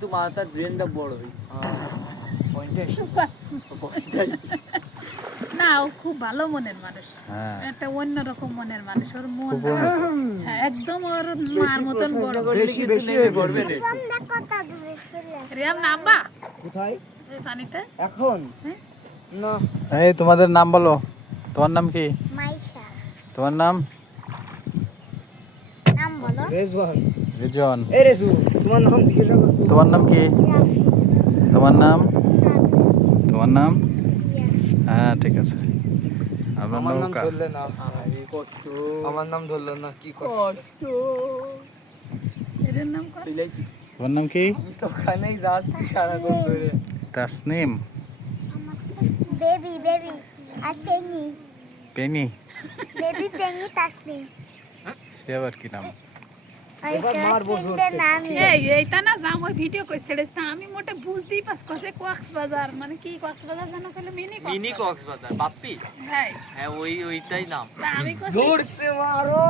তো মাথার ব্রেনটা বড় না, ও খুব ভালো মনের মানুষ। হ্যাঁ একটা অন্যরকম মনের মানুষ, ওর মন হ্যাঁ, একদম ওর মার মতন বড়। বেশি বেশি হয়ে পড়বে না রিয়াম নামবা কোথায় এই পানিতে? এখন হ্যাঁ? না এই তোমাদের নাম বলো। তোমার নাম কি? মাইশা। তোমার নাম? নাম বলো। রেজওয়ান রিজন। এই রেজু তোমার নাম জিজ্ঞাসা করছো তোমার নাম কি? তোমার নাম? তোমার নাম? হ্যাঁ ঠিক আছে। আপনার আমার নাম নৌকা। ধরলে না আরে কষ্ট আমার নাম ধরলে না কি কষ্ট কষ্ট এদের নাম কর। চলেছি তোমার নাম কি? আমি তো ওখানেই যাচ্ছি সারাক্ষণ ধরে তাসনিম। বেবি বেবি আর penny penny. Baby penny Tasnim. সে আবার কি নাম? আর এবার মারবো ফ্রেন্ডের জোরসে। নাম এইটা না জাম ওই ভিডিও কই ছেড়েছ না, আমি মোটে বুঝতেই পাস কসে কক্সবাজার মানে কি কক্সবাজার জানো কইলে মিনি মিনি কক্সবাজার। কক্সবাজার বাপ্পি হ্যাঁ, হ্যাঁ ওইটাই নাম তা আমি কইছি জোরসে মারো